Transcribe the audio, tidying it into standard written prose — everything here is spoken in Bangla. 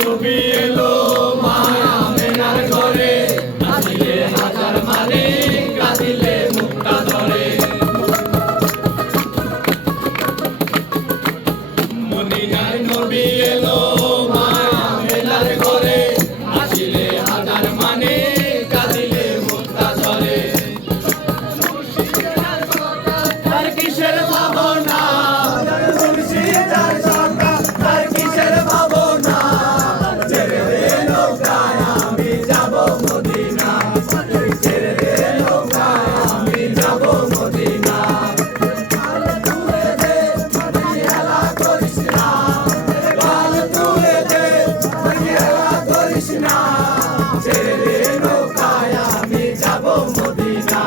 নবী এলো মায়া মেনার ঘরে, আসিলে হাজার মানে কাঁদিলে মুক্তা ধরে। মদিনার নবী এলো মায়া মেনার ঘরে, আসিলে হাজার মানে কাঁদিলে মুক্তা ধরে। তার কিসের ভাবনা, তার কিসের ভাবনা, ছেড়ে দে নৌকায় আমি যাব মদিনা, ছেড়ে দে নৌকায় আমি যাব মদিনা। পাল তুলে দে হেলা করিস না, পাল তুলে দে হেলা করিস না, ছেড়ে দে নৌকায় আমি যাব মদিনা।